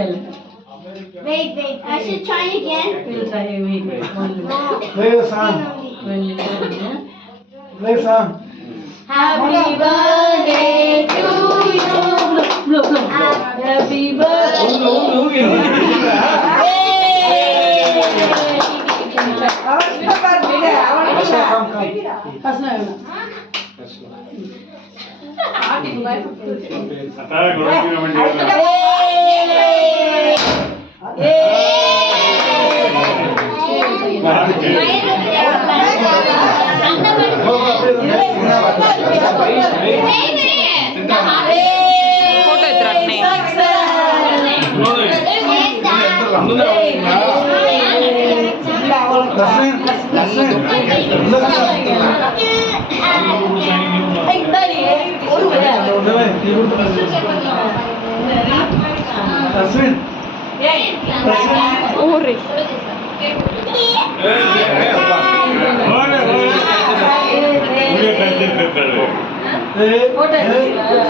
Wait. I should try again. We'll try. Wait. Play a song. Play a song. Happy birthday to you. Blow. Happy birthday. Photo ಎತ್ತರಣ್ಣೆ ಊರ್ರಿ Hey.